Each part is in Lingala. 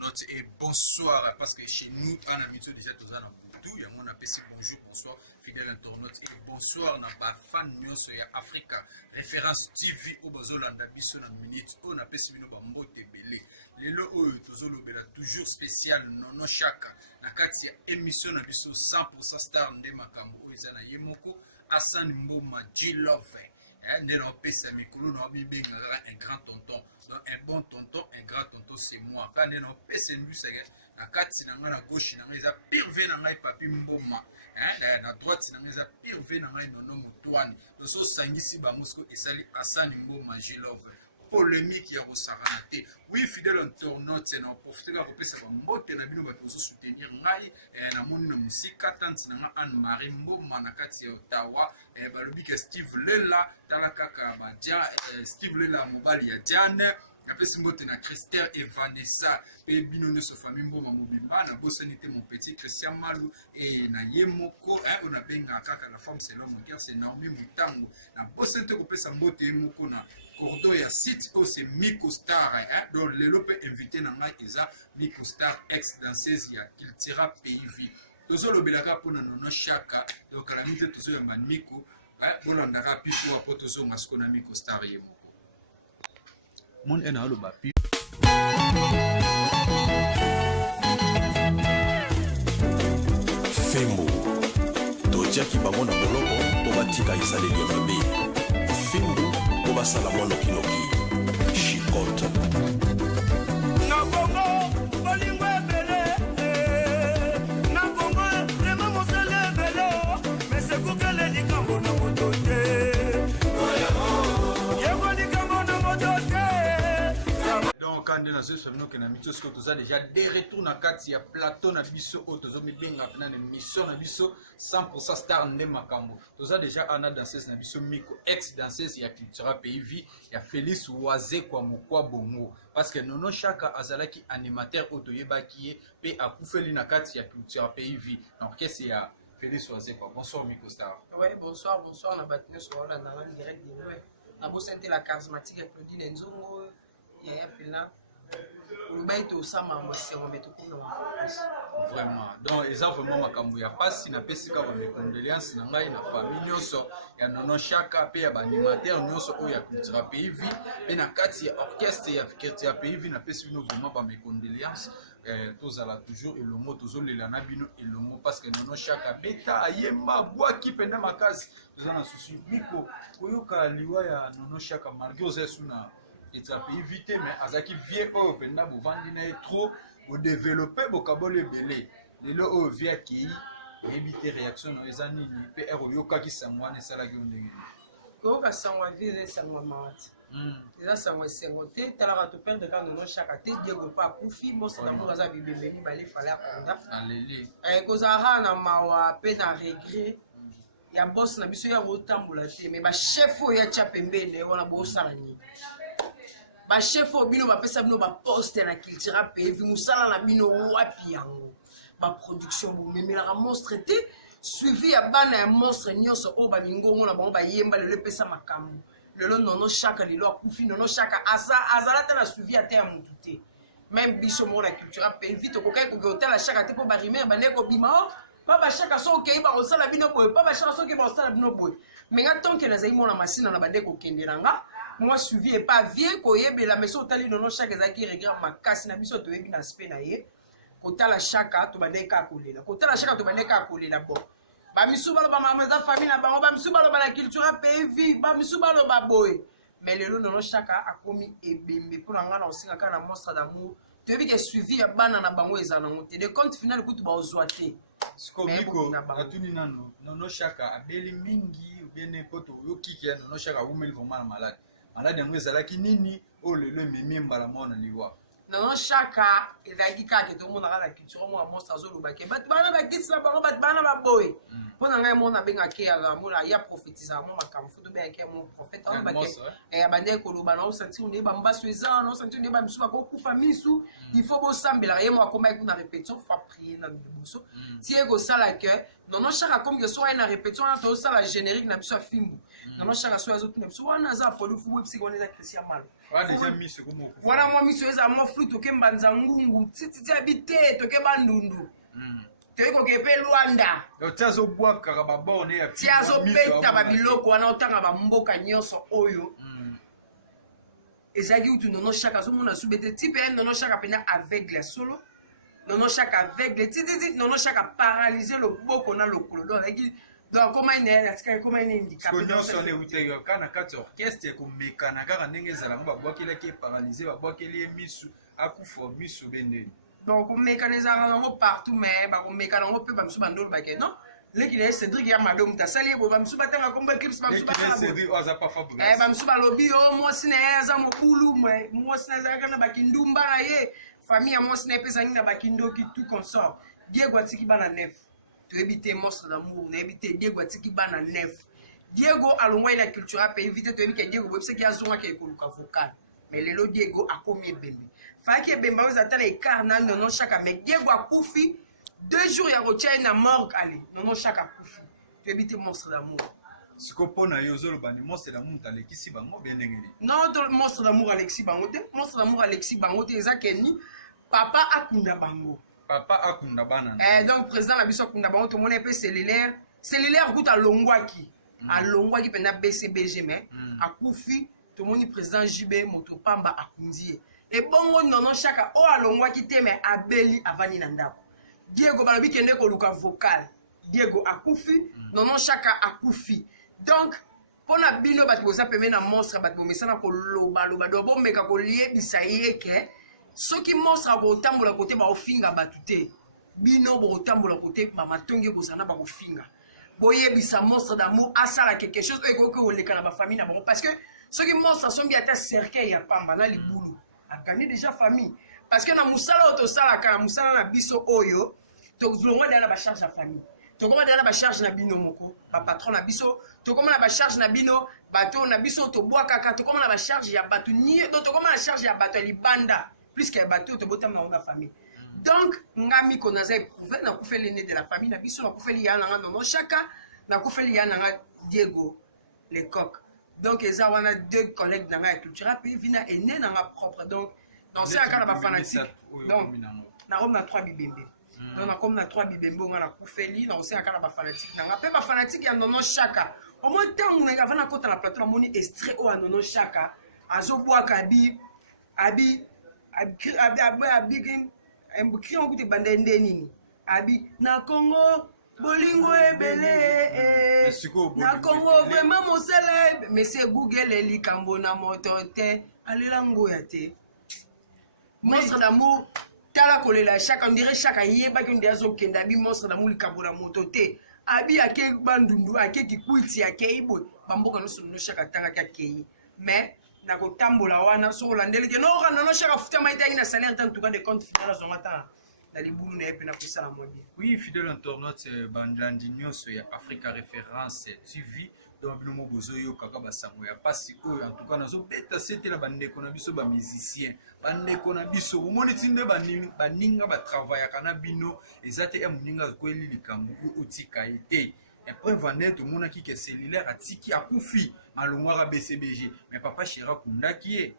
internautes et bonsoir parce que chez nous en habitude déjà tous en tout il y a mon appel bonjour bonsoir fidèle internautes et bonsoir na ba fan news ya Africa référence TV au bazolanda biso na minute on appelle bino ba mbote belé lelo oyo tozolobela toujours spécial nono chaka na kati ya émission na biso 100% star nde makambo oyo eza na yemoko Hassan Mboma G-Love Nélo pesa mikolo na bibenga un grand tonton. Donc un bon tonton, un grand tonton c'est moi. Quand Nélo pesa mbusage na kati na ngana gauche na ngeza pire ve na ngai papi Mboma. Na droite na ngeza pire ve na ngai nono Mutwani. Doso sangisi ba Mosco esali Hassan Mboma G-Love. Polémique ya Rosarate. Oui, fidèle internaute, na profiter ka kopesa ba mbote na bino ba tozo soutenir ngai na moni na musika tante na Anne-Marie Mboma na kati ya Ottawa. Balobi ke Steve Lela tala kaka ba dia Steve Lela mobali ya Diane. Apesi mbote na Christelle et Vanessa pe bino de sa famille Mboma mobimba na bosanité mon petit Christian Malou et na Yemoko on a benga kaka la femme c'est l'homme car c'est Naomi Mutango na bosanité kopesa mbote Yemoko na Cordo ya site au c'est Miko Star donc le lope invité na ngai eza Miko Star ex danseuse ya Kiltira PIV tozolo belaka pona nono chaka donc la mite tozo ya Miko bolanda rapide pour tozo maskona Miko Star Yemoko mon ena lo bapi Fembo tojaki bango na boloko po batika esaleli ya mabe Fembo po basala mono kinoki Chicote na bongo bolingo ebele na bongo rema mosele ebele mais sekukele likambo na moto te quand dans ce famille que na mito ce que tu as déjà des retours na kati ya plateau na biso o tozo mi benga na émission na biso 100% star nde makambo toza déjà ana danseuse na biso Miko ex danseuse ya Cultura PIV ya Félix Oise kwa mokwa bongo parce que nono chaka azalaki animateur otoyebaki pe akufeli na kati ya Cultura PIV donc qu'est-ce ya Félix Oise quoi bonsoir Miko Star. Ouais bonsoir na batine sur la dans direct de ouais na bosente la charismatique Claudine Nzongo ya pena ubaito sama mosero metukuno vraiment donc ils ont vraiment makambo ya pasi na pesika ba condoléances na ngai na famille nyonso ya nono chaka pe ya ba animateur nyonso oyo ya Cultura PIV pe na kati ya orchestre ya Cultura PIV na pesi bino vraiment ba condoléances tozala toujours et le mot tozolela na bino et le mot parce que nono chaka beta ayemba bwaki penda makasi tozana susu Miko koyoka liwa ya nono chaka malgré osesuna et ça peut éviter mais azaki vie au penda bovandi na trop au développer bokabole belé lelo o via ki éviter réaction no ezani ni PR yoka ki samwana sala ki ndenge ko ka samwa vile samwa mawati eza samwa sengote tala to perdre quand non chaque té diego pa kufi mosa na moza bibembeni bale fala konda aleli ko zara na mawa pe na regret ya boss na biso ya rotambola te mais ba chef o ya cha pembene wana bo sala ni ba chef o bino ba pesa bino ba poste na Cultura PIV musala na bino wapi yango ba production bo memela monstre te suivi ya bana ya monstre nyonso o ba mingongo na bango ba yemba le pesa makambo lelo nono chaka lelo akufi nono chaka azala ta na suivi ya te ya mutu te même biso mo na Cultura PIV to kokai ko hôtel la chaka te po ba rimer ba neko bima o ba chaka so okay ba osala bino boy ba chaka so ke ba osala bino boy mais nga tonke na zai mo na masina na ba deko kendelanga moi suivi et pas vieux koyebela mais so tali nono chaka ezaki regret makasi na biso to yebi na spe na ye kotala chaka to bandeka kolela kotala chaka to bandeka kolela bon ba misu balo ba mama za famille na bango ba misu balo ba la Cultura PIV ba misu balo ba boy mais lelo nono chaka akomi ebembe pour nga na osinga kana monstre d'amour to yebi ke suivi ya bana na bango ezana ngote de compte final kutu ba ozwate Miko atuni nano nono chaka abeli mingi ou bien n'importe yo kiki ya nono chaka umeli vraiment malade malade yango ezalaki nini o lelo memi mbala mona liwa nono chaka ezalaki kaka to mona la Cultura mo monstre azoloba ke bat bana ba kisi na bango bat bana ba boy mpona ngai mona abengaki ya prophétisaka mo makambo fo tobengaki mo prophète abandeki koloba naosentir ondeyeba mbaso eza naosentir ondeyeba misu bakokufa misu il faut bosambelaka ye mo akomaki kuna répétition fa prier na liboso ti ye kosala ke nono chaka akomi ke so aye na répétition wana tozosala générique na biso ya fimbu nono chaka so azotuna biso wana aza apoli fu boyebisiki wana eza christian malo wana mwa miso ezala mwa flu tokemba nzangungu tititi abi te tokeba ndundu toyekoke mpe lwanda ti azobeta babiloko wana otanga bamboka nyonso oyo ezalaki utu nono chaka azomona sube te ti mpe nono chaka mpena aveugle solo nono chaka aveugle tititi nono chaka paralyse loboko na lokolo donc ezalaki donc koma ine atikali koma ine nyonso wana eutaki kaka na kati ya orchestre ekomekana kaka ndenge ezalango babwakelaki eparalyse babwakeli ye misu akufa misu bendeni donc komekana ezalaka nango partout mais bakomekana yango mpe bamisu bandolo bake non leki na ye cédrik ya madomu tasali ye boye bamisu batanga kombo eclipse bamisu balobi o mwasi na ye aza mobulu mwasi na ezalaka na bakindumba na ye famille ya mwasi na ye mpe ezangi na bakindoki tout consort diego atiki bana nef toyebi te monstre d'amour nayebi te diego atiki bana nef diego alongwai na culture mpe évite toyebi ke diego boyebisaki azongaki ekoluka vocal mais lelo diego akomi ebembe faki ebembe oyo eza na écart na nono chaka mais diego akufi 2 jours ya kotia ye na morgue ale nono chaka akufi toyebi te monstre d'amour siko mpo na yo ozoloba ni monstre d'amour talekisi bango bien ndenge nini non to monstre d'amour alekisi bango te monstre d'amour alekisi bango te eza keni papa akunda bango papa akunda bana donc président na biso akunda bango tomoni mpe cellulaire kuta alongwaki mpena bcbg mais akufi tomoni président jb moto pamba akundi ye ebongo nono chaka oyo alongwaki te mais abeli avandi na ndako diego balobi kende koluka vocal diego akufi nono chaka akufi donc mpona bino bato boza peme na monstre bato bomesana kolobaloba do bomeka koyebisa ye ke soki monstre akotambola kote baofinga bato te bino bokotambola kote bamatongi ekozala bakofinga boyebisa monstre d'amour asala quelque chose oyo ekoki koleka na bafamille na bango parce que soki monstre asombi ata cercueil ya pamba na libulu agani déjà famille parce que na musala oyo tosalaka na musala na biso oyo tozolongwa deya na bacharge ya famille tokoma deya na bacharge na bino moko bapatron na biso tokoma na bacharge na bino bato na biso tobwakaka tokoma na bacharge ya bato do tokoma na charge ya bato ya libanda plus que bato tobotama nango na famille donc nga miko naza éprouvé nakufeli ne de la famille na biso nakufeli ya nanga nono chaka nakufeli ya nanga diego lecoq donc eza wana 2 collègues nanga ya cultura mpe vina ene nanga propre donc dans ce aka na bafanatique donc nakomi na 3 bibembe donc nakomi na 3 bibembe onga nakufeli nakosenga na bafanatique nanga mpe bafanatique ya nono chaka omo ntango nanga ava nakota na plateau namoni extrait oyo ya nono chaka azobwaka krion kuti banda nde nini abi na Congo bolingo ebele na Congo vraiment mosele monsieur Google likambo na moto te alela ngoya te monstre d'amour tala kolela chaka on dirait chaka yebaki ndi azokenda bi monstre d'amour likambo na moto te abi ake bandundu ake kikuiti ake ibo bamboka noso no chaka tanga kakei mais na kotambola wana so olandeli ke no kana no chaka futa maita ina salaire en tout cas de compte final azongata na libulu na epena kusala mwa bien. Oui, fidèle internaute bandandi nyonso ya Africa Référence TV donc bino bozoyo kaka basango ya pasi oyo en tout cas nazo beta c'était la bandeko na biso ba musicien bandeko na biso omoni tinde baninga ba travailler kana bino ezate ya muninga ko eli likambo otika ete preuve net mona ki ke cellulaire atiki akufi malongwa BCBG mais papa Chira kundaki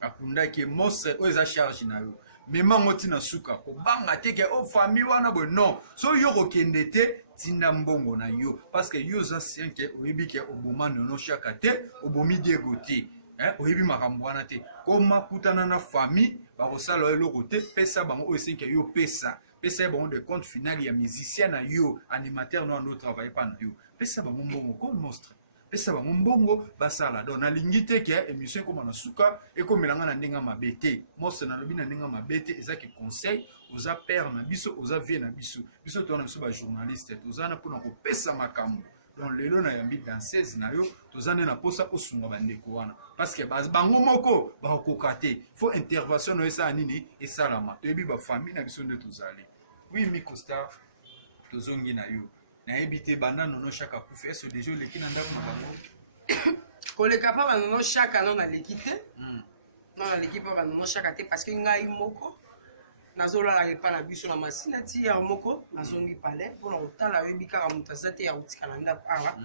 akundaki monstre oza charge na yo mema ngoti na suka ko banga teke o famille wana bo non so yo kokende te tinda mbongo na yo parce que yo za sienke oyebi ke oboma nono chaka te obomi Diego te oyebi makambo wana te koma kutana na famille bakosala eloko te pesa bango oyo sienke yo pesa bango de compte final ya musicien na yo animateur no travailler pas na yo pesa bango mbongo ko monstre pesa bango mbongo basala donc nalingi te ke émission ekoma na suka ekomelanga na ndenga mabete monstre na lobi na ndenga mabete ezaki conseil oza père na biso oza vie na biso to na biso ba journaliste tozana mpona kopesa makambo donc lelo na yambi danseuse na yo tozana na posa osunga bandeko wana parce que bango moko bakokoka te faut intervention no esa nini esalama toyebi ba famille na biso nde tozali oui Miko Star tozongi na yo na ebité banda nono chaque akufi est-ce déjà leki na ndako na bango koleka pa banono chaque non na l'équité non na l'équipe pa banono chaque te parce que ngai moko nazolala epa na biso na masina ti ya moko nazongi palais mpona kotala oyebi kaka moto aza te ya kotika na ndako awa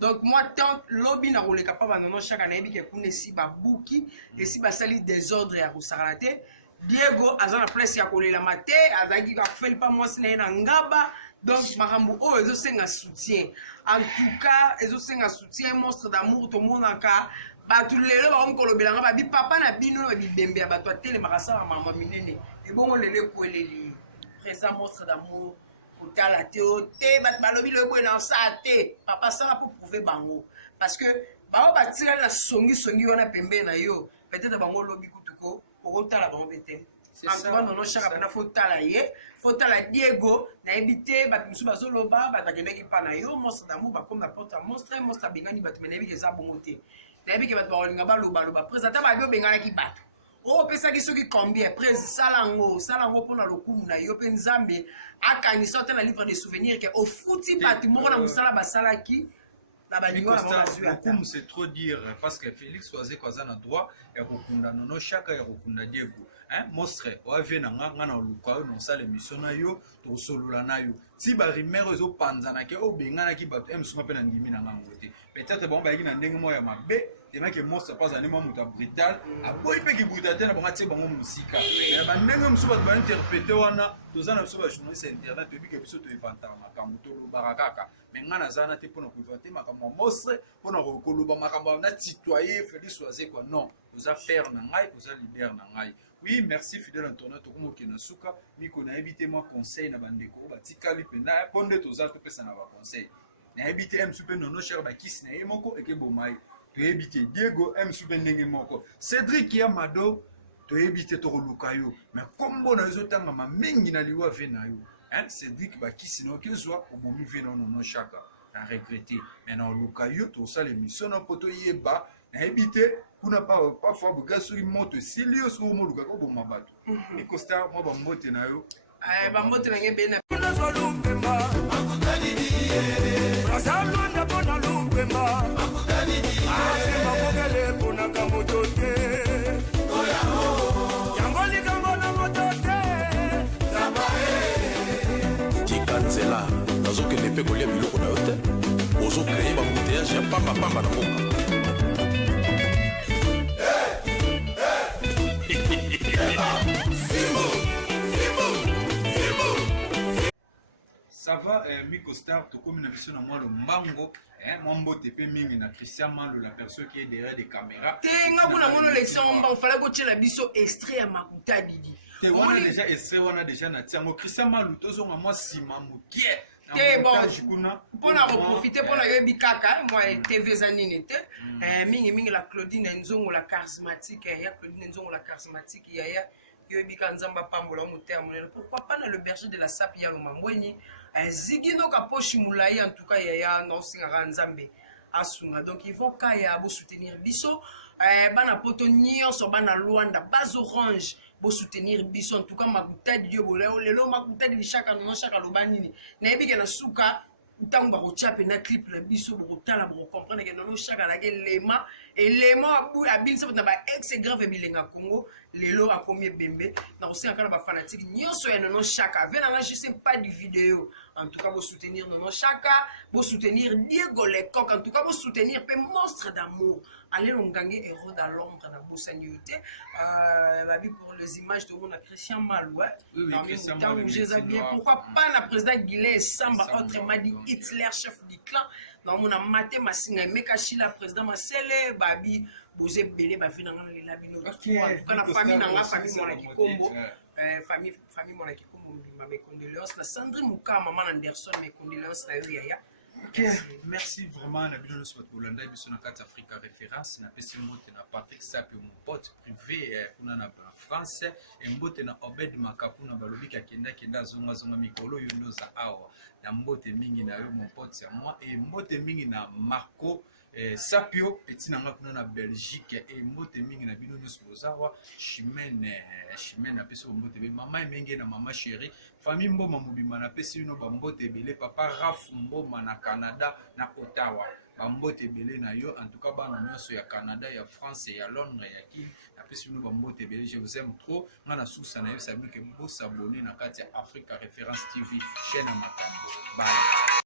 donc moi tant lobi na koleka pa banono chaque nayebi ke kuna esi babuki esi basali désordre ya kosakana te Diego aza na place ya kolelama te azalaki akufeli pa mwasi na ye na ngaba donc makambo oyo ezosenga soutien en tout cas ezosenga soutien monstre d'amour tomonaka bato lelo bakomikolobelanga babi papa na bino na babibembe ya bato atelemaka sala mama minene ebongo lelo ekoeleli présent monstre d'amour kotala te o te bato balobi lo eboye na osala te papa sala mpo prouve bango parce que bao batikali na songisongi wana pembeni na yo peut-être bango lobi kutuko okotala bango mpe te antoka nono chaka mpena fotala ye fotala Diego nayebi te bato mosusu bazoloba bato bakendaki mpa na yo monstre d'amour bakomi na porte ya monstre monstre abengani bato me nayebi ke eza bongo te nayebi ke bato bakolinga balobaloba prese ata babi obenganaki bato opesaki soki combien prese sala yango mpona lokumu na yo mpe nzambe akanisa te na livre de souvenir ke ofuti bato moko na mosala basalaki na balingo na bazwi ata lokumu c'est trop dire parce que Félix oaze ko aza na droit ya kokunda nono chaka ya kokunda Diego monstre oavie na nga na oluka oyo nosala émission na yo tosolola na yo ti barimere ezopanzanaki obenganaki bato emsunga mpe na ndimi na ngango te peut-être bango bayaki na ndenge moko ya mabe temaki monstre mpo azali mwa moto ya brutal aboyi mpe kibuta te na bango atie bango mosika na bandenge mosusu bato bainterprete wana toza na biso bajournaliste ya internet toyebike biso toevantaka makambo tolobaka kaka me nga nazana te mpona koevante makambo ya monstre mpona koloba makambo na titoye Félix oaze kwa non toza père na ngai toza leader na ngai. Oui, merci fidèle internaute comme okena suka miko na éviter moi conseil na bandeko batikali pena ponde toza to pesa na ba conseil na éviter m super nono cher ba kisi na yemoko eke bomai to éviter Diego m super ndenge moko Cédric Yamado to éviter to lukayo mais kombo na ezotanga ma mingi na liwa ve na yo Cédric ba kisi no kezwa obomi ve nono chaka na regretter mais na lukayo to sala émission na poto yeba na éviter kuna parfois buka soki moto esili yo soki omoluka koboma bato ikosta mwa bambote na yo bambote na nge bena nazolumpema nasalonda mpona lumpema asemamogele mponaka moto te yango likambo na moto te tika nzela nazokende mpe kolia biloko na yo te ozokreye bambuteyage ya pambapamba na mboka ça va Miko Star to comme na biso na moi le mbango moi mbote pe mingi na Christian Malo la personne qui est derrière des caméras te nga kuna mono lection mbango fallait ko tshela biso extrait ya Makuta Didi te wana déjà extrait wana déjà na tiango Christian Malo tozonga moi sima mukie te bon mpona koprofite mpona yoyebi kaka mwa tv eza nini te mingi la Claudine Nzongo la charismatique ya Claudine Nzongo la charismatique yaya yoyebi ka nzambe apambola motema monene pourquoi pas na le berger de la sape ya lomambweni zigino kaposhi mulai en tout cas yaya naosingaka nzambe asunga donc il faut kaya bosoutenir biso bana poto nyonso bana Luanda base orange bosoutenir biso en tout cas Makuta Didi lelo Makuta Didi chaka nono chaka loba nini nayebi ke na suka ntango bakotia pena clip na biso bokotala bokomprendre ke nono chaka nake elema abinisa na ba ex grave bilenga Congo lelo akomi ebembe na kosenga kala bafanatique nyonso ya nono chaka ve nanga juste pas de vidéo en tout cas vous soutenir nono chaka vous soutenir Diego Lecoq en tout cas vous soutenir pe monstre d'amour allez longange héros dans l'ombre na bosanyote babi pour les images de mon Christian Malo oui Christian Malo bien pourquoi pas na président Guillet Samba autrement dit Hitler chef du clan na mona maté masinga meka shila président Masele babi boze belé ba vina ngana lela bino en tout cas la famille nanga famille mona kikombo famille mona kikombo mbimba mes condoléances na Sandrine Muka maman Anderson mes condoléances na yo yaya. Ok, merci vraiment na bino nyonso bato bolanda biso na kati Africa référence na pesi mbote na Patrick Sapi mon pote privé kuna na France mbote na Obed Makapu na balobi kenda zonga mikolo yo ndoza awa na mbote mingi na yo mon pote c'est moi et mbote mingi na Marco Sapio etina nga kuna na Belgique et mbote mingi na bino nyonso bozawa Chimène na pesi mbote be mama emenge na mama chérie famille mboma mobimba na pesi bino bambote ebele papa Raf mboma na Canada na Ottawa bambote ebele na yo en tout cas bana nyonso ya Canada ya France ya Londres ya Kili na pesi bino bambote ebele je vous aime trop nga na susa na yo sabino ke bo s'abonner na kati ya Africa Référence TV chaîne ya makambo bye.